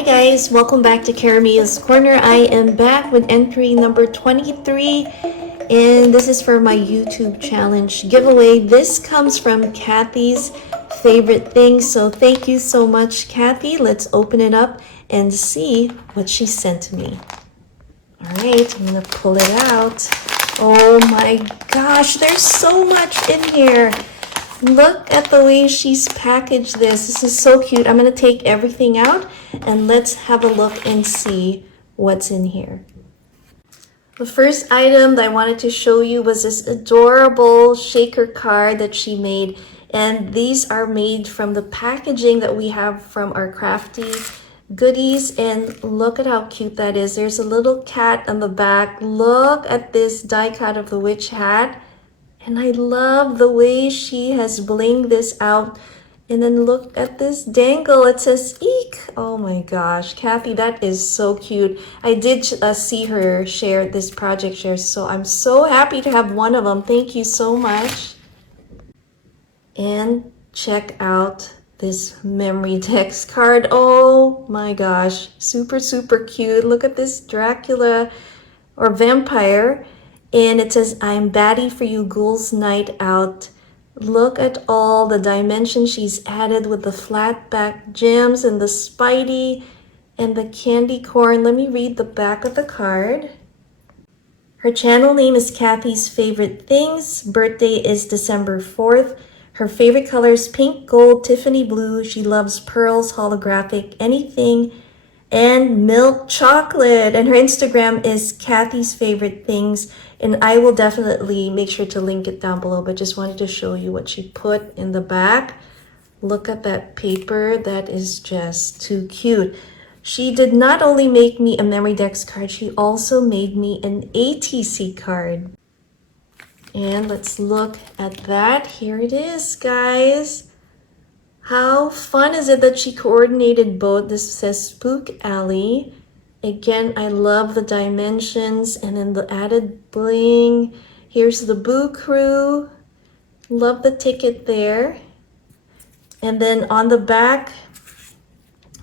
Hi guys, welcome back to Karamia's Corner. I am back with entry number 23 and this is for my YouTube challenge giveaway. This comes from Kathy's favorite things, so thank you so much, Kathy. Let's open it up and see what she sent to me. All right, I'm gonna pull it out. Oh my gosh, there's so much in here. Look at the way she's packaged this. This is so cute. I'm going to take everything out and let's have a look and see what's in here. The first item that I wanted to show you was this adorable shaker card that she made. And these are made from the packaging that we have from our crafty goodies. And look at how cute that is. There's a little cat on the back. Look at this die cut of the witch hat. And I love the way she has blinged this out. And then look at this dangle. It says eek. Oh my gosh, Kathy, that is so cute. I did see her share this project share, so I'm so happy to have one of them. Thank you so much. And check out this memory text card. Oh my gosh, super cute. Look at this Dracula or vampire. And it says, I'm batty for you, ghouls night out. Look at all the dimensions she's added with the flat back gems and the Spidey and the candy corn. Let me read the back of the card. Her channel name is Kathy's Favorite Things. Birthday is December 4th. Her favorite colors, pink, gold, Tiffany blue. She loves pearls, holographic, anything, and milk chocolate. And her Instagram is Kathy's Favorite Things. And I will definitely make sure to link it down below, but just wanted to show you what she put in the back. Look at that paper. That is just too cute. She did not only make me a memory dex card, she also made me an ATC card. And let's look at that. Here it is, guys. How fun is it that she coordinated both? This says Spook Alley. Again, I love the dimensions and then the added bling. Here's the Boo Crew. Love the ticket there. And then on the back,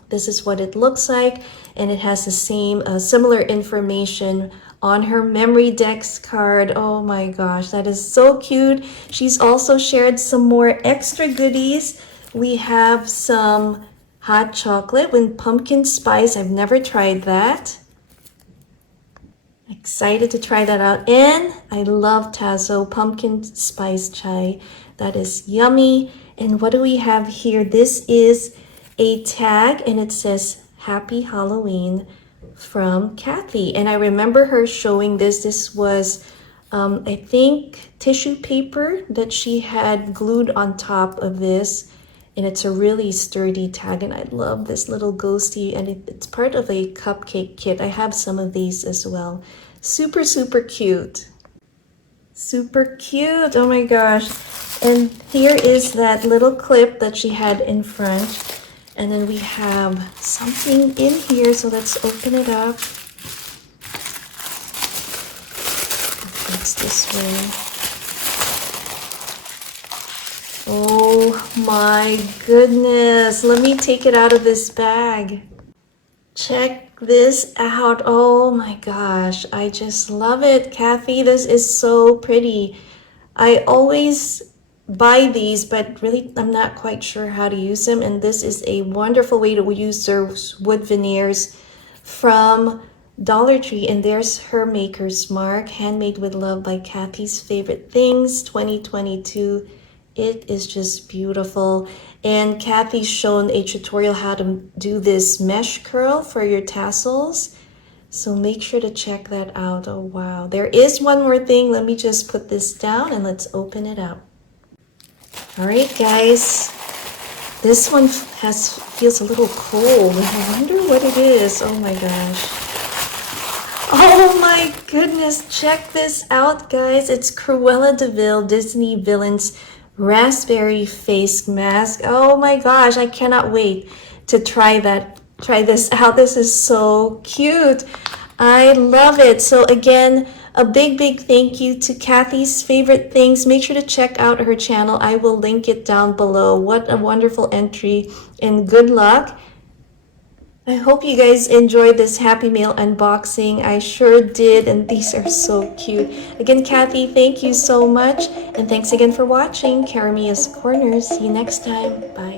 this is what it looks like. And it has the same, similar information on her memory dex card. Oh my gosh, that is so cute. She's also shared some more extra goodies. We have some hot chocolate with pumpkin spice. I've never tried that. Excited to try that out. And I love Tazo pumpkin spice chai. That is yummy. And what do we have here? This is a tag and it says Happy Halloween from Kathy. And I remember her showing this. This was, I think, tissue paper that she had glued on top of this. And it's a really sturdy tag, and I love this little ghosty, and it's part of a cupcake kit. I have some of these as well. Super cute. Super cute, oh my gosh. And here is that little clip that she had in front. And then we have something in here, so let's open it up. It's this way. Oh my goodness, let me take it out of this bag. Check this out. Oh my gosh, I just love it, Kathy. This is so pretty. I always buy these, but really I'm not quite sure how to use them. And this is a wonderful way to use those wood veneers from Dollar Tree. And there's her maker's mark, handmade with love by Kathy's Favorite Things 2022. It is just beautiful. And Kathy's shown a tutorial how to do this mesh curl for your tassels. So make sure to check that out. Oh, wow. There is one more thing. Let me just put this down and let's open it up. All right, guys. This one feels a little cold. I wonder what it is. Oh my gosh. Oh my goodness. Check this out, guys. It's Cruella de Vil, Disney Villains raspberry face mask. Oh my gosh, I cannot wait to try this out. This is so cute. I love it. So again, a big thank you to Kathy's Favorite Things. Make sure to check out her channel. I will link it down below. What a wonderful entry, and good luck. I hope you guys enjoyed this Happy Meal unboxing. I sure did, and these are so cute. Again, Kathy, thank you so much, and thanks again for watching Karamia's Corners. See you next time. Bye.